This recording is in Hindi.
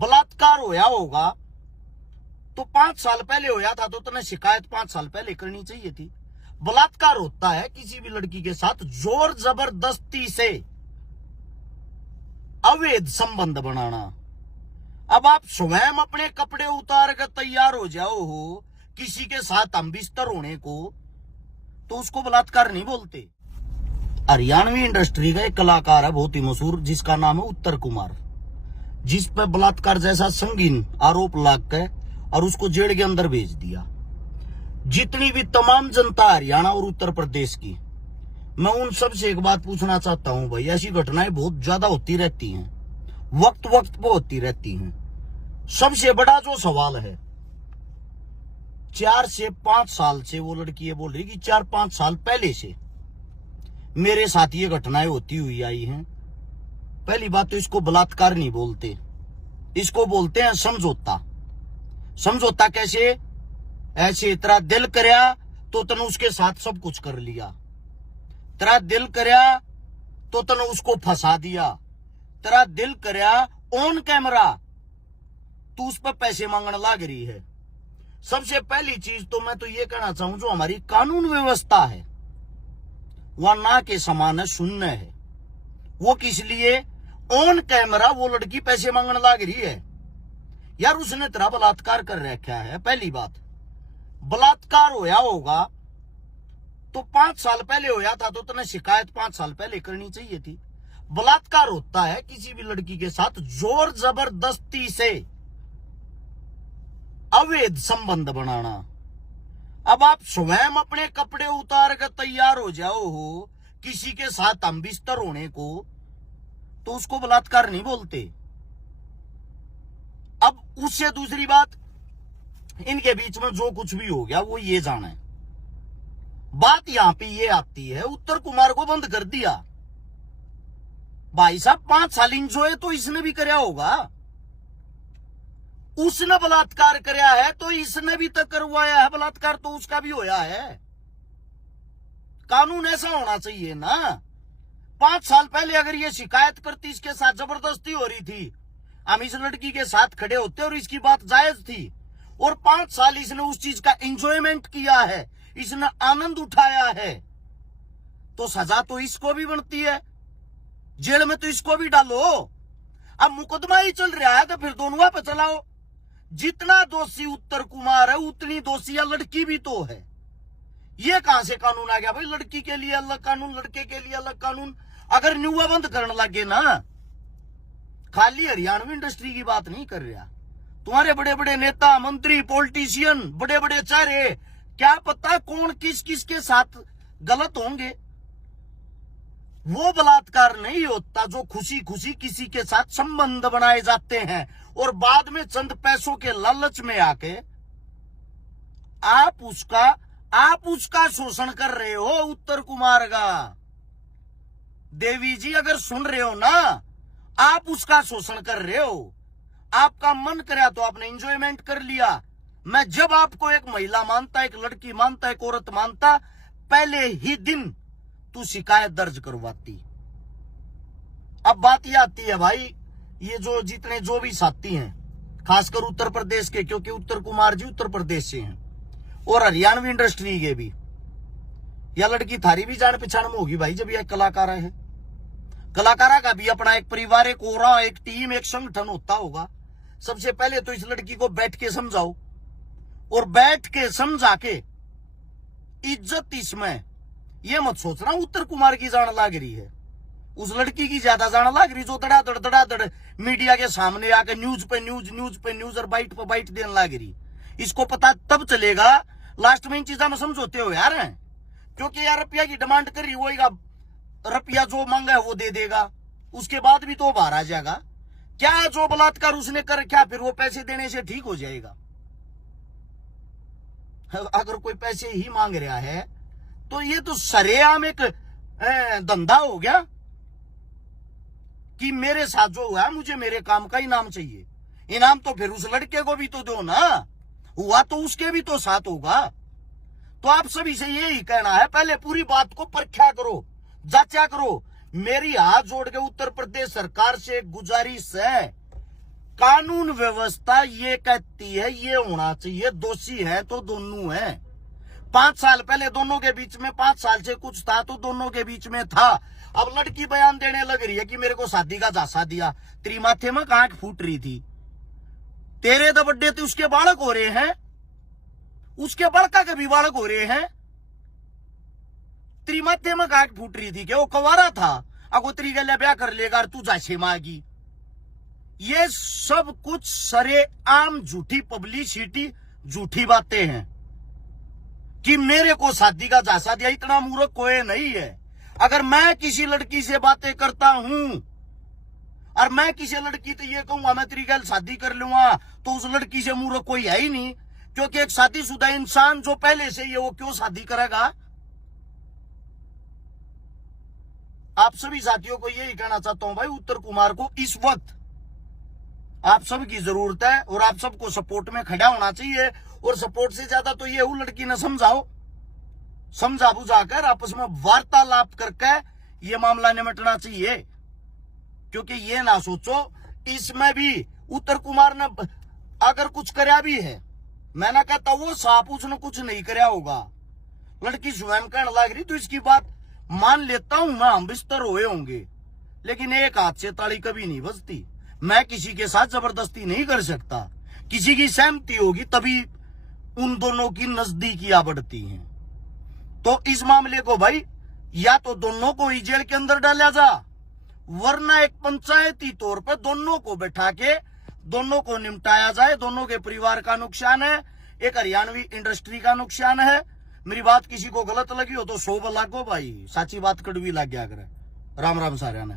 बलात्कार होया होगा तो 5 साल पहले होया था, तो तुम्हें शिकायत 5 साल पहले करनी चाहिए थी। बलात्कार होता है किसी भी लड़की के साथ जोर जबरदस्ती से अवैध संबंध बनाना। अब आप स्वयं अपने कपड़े उतार कर तैयार हो जाओ हो किसी के साथ हम बिस्तर होने को, तो उसको बलात्कार नहीं बोलते। हरियाणवी इंडस्ट्री का एक कलाकार है बहुत ही मशहूर, जिसका नाम है उत्तर कुमार, जिस पर बलात्कार जैसा संगीन आरोप लाग के और उसको जेल के अंदर भेज दिया। जितनी भी तमाम जनता हरियाणा और उत्तर प्रदेश की, मैं उन सब से एक बात पूछना चाहता हूं भाई, ऐसी घटनाएं बहुत ज्यादा होती रहती हैं, वक्त वक्त पे होती रहती हैं। सबसे बड़ा जो सवाल है, 4 से 5 साल से वो लड़की ये बोल रही कि 4-5 साल पहले से मेरे साथ ये घटनाएं होती हुई आई हैं। पहली बात तो इसको बलात्कार नहीं बोलते, इसको बोलते हैं समझौता। समझौता कैसे? ऐसे तेरा दिल करया तो तने उसके साथ सब कुछ कर लिया, तेरा दिल करया तो तने उसको फंसा दिया, तेरा दिल करया ऑन कैमरा तू उस पर पैसे मांगने लग रही है। सबसे पहली चीज तो मैं तो ये कहना चाहूं, जो हमारी कानून व्यवस्था है वह ना के समान है, शून्य है। वो किस लिए? ऑन कैमरा वो लड़की पैसे मांगने लग रही है। यार उसने तेरा बलात्कार कर रखा है। पहली बात, बलात्कार होया होगा तो 5 साल पहले होया था, तो तुम्हें शिकायत 5 साल पहले करनी चाहिए थी। बलात्कार होता है किसी भी लड़की के साथ जोर जबरदस्ती से अवैध संबंध बनाना। अब आप स्वयं अपने कपड़े उतार कर तैयार हो जाओ हो किसी के साथ हम बिस्तर होने को, तो उसको बलात्कार नहीं बोलते। अब उससे दूसरी बात, इनके बीच में जो कुछ भी हो गया वो ये जाना है। बात यहां पे ये आती है, उत्तर कुमार को बंद कर दिया। भाई साहब 5 साल इंजॉय तो इसने भी करया होगा, उसने बलात्कार करया है तो इसने भी तो करवाया है बलात्कार, तो उसका भी होया है। कानून ऐसा होना चाहिए ना। 5 साल पहले अगर ये शिकायत करती, इसके साथ जबरदस्ती हो रही थी, हम इस लड़की के साथ खड़े होते और इसकी बात जायज थी, और 5 साल इसने उस चीज का एंजॉयमेंट किया है, इसने आनंद उठाया है, तो सजा तो इसको भी बनती है। जेल में तो इसको भी डालो। अब मुकदमा ही चल रहा है तो फिर दोनों पे चलाओ। जितना दोषी उत्तर कुमार है उतनी दोषी या लड़की भी तो है। ये कहां से कानून आ गया भाई? लड़की के लिए अलग कानून, लड़के के लिए अलग कानून। अगर न्यूआ बंद करने लगे ना, खाली हरियाणवी इंडस्ट्री की बात नहीं कर रहा, तुम्हारे बड़े बड़े नेता, मंत्री, पॉलिटिशियन, बड़े बड़े चेहरे, क्या पता कौन किस किस के साथ गलत होंगे। वो बलात्कार नहीं होता जो खुशी खुशी किसी के साथ संबंध बनाए जाते हैं और बाद में चंद पैसों के लालच में आके आप उसका शोषण कर रहे हो। उत्तर कुमार का देवी जी अगर सुन रहे हो ना, आप उसका शोषण कर रहे हो। आपका मन करे तो आपने एंजॉयमेंट कर लिया। मैं जब आपको एक महिला मानता, एक लड़की मानता, एक औरत मानता, पहले ही दिन तू शिकायत दर्ज करवाती। अब बात यह आती है भाई, ये जो जितने जो भी साथी हैं, खासकर उत्तर प्रदेश के, क्योंकि उत्तर कुमार जी उत्तर प्रदेश से हैं, और हरियाणवी इंडस्ट्री के भी, यह लड़की थारी भी जान पहचान में होगी भाई। जब यह कलाकारा है, कलाकारा का भी अपना एक परिवार, एक ओरा, एक टीम, एक संगठन होता होगा। सबसे पहले तो इस लड़की को बैठ के समझाओ, और बैठ के समझा के इज्जत इसमें ये मत सोचना उत्तर कुमार की जान लाग रही है, उस लड़की की ज्यादा जान लाग रही जो धड़ाधड़ मीडिया के सामने आके न्यूज पे न्यूज और बाइट पे बाइट देने लाग रही। इसको पता तब चलेगा लास्ट में इन चीजा में समझौते हो यार हैं, क्योंकि यार रुपया की डिमांड कर रही होगा, रुपया जो मांगा है वो दे देगा, उसके बाद भी तो बाहर आ जाएगा। क्या जो बलात्कार उसने कर रखा फिर वो पैसे देने से ठीक हो जाएगा? अगर कोई पैसे ही मांग रहा है तो ये तो सरेआम एक धंधा हो गया कि मेरे साथ जो हुआ मुझे मेरे काम का इनाम चाहिए। इनाम तो फिर उस लड़के को भी तो दो ना, हुआ तो उसके भी तो साथ होगा। तो आप सभी से यही कहना है, पहले पूरी बात को परखा करो, जांचा करो। मेरी हाथ जोड़ के उत्तर प्रदेश सरकार से गुजारिश है, कानून व्यवस्था ये कहती है ये होना चाहिए, दोषी है तो दोनों है। 5 साल पहले दोनों के बीच में 5 साल से कुछ था तो दोनों के बीच में था। अब लड़की बयान देने लग रही है कि मेरे को शादी का झांसा दिया, तेरी माथे में आंख फूट रही थी, तेरे तो बड्डे थे उसके बालक हो रहे हैं, उसके बड़का के भी बालक हो रहे हैं, तेरी माथे में आंख फूट रही थी कि वो कवारा था, अगो तेरी गले ब्याह कर लेगा तू झांसे मांगी। ये सब कुछ सरेआम झूठी पब्लिसिटी, झूठी बातें हैं कि मेरे को शादी का झांसा दिया। इतना मूर्ख कोई नहीं है। अगर मैं किसी लड़की से बातें करता हूं और मैं किसी लड़की तो ये कहूंगा मैं तेरी गल शादी कर लूंगा, तो उस लड़की से मूर्ख कोई है ही नहीं, क्योंकि एक शादीशुदा इंसान जो पहले से ये वो क्यों शादी करेगा। आप सभी साथियों को यही कहना चाहता हूं भाई, उत्तर कुमार को इस वक्त आप सबकी जरूरत है और आप सबको सपोर्ट में खड़ा होना चाहिए। और सपोर्ट से ज्यादा तो ये लड़की ने समझाओ, समझा बुझाकर आपस में वार्तालाप करके ये मामला निपटना चाहिए। क्योंकि ये ना सोचो इसमें भी उत्तर कुमार ने अगर कुछ करया भी है, मैं ना कहता वो साफ उसने कुछ नहीं करया होगा, लड़की स्वयं कहने लग रही तो इसकी बात मान लेता हूं मैं, हम बिस्तर हुए होंगे, लेकिन एक हाथ से ताली कभी नहीं बजती। मैं किसी के साथ जबरदस्ती नहीं कर सकता, किसी की सहमति होगी तभी उन दोनों की नजदीकियां बढ़ती हैं। तो इस मामले को भाई या तो दोनों को ही जेल के अंदर डाला जा, वरना एक पंचायती तौर पर दोनों को बैठा के दोनों को निपटाया जाए। दोनों के परिवार का नुकसान है, एक हरियाणवी इंडस्ट्री का नुकसान है। मेरी बात किसी को गलत लगी हो तो 100 लागो भाई, साची बात कड़वी लग गया करे। राम राम सारे ने।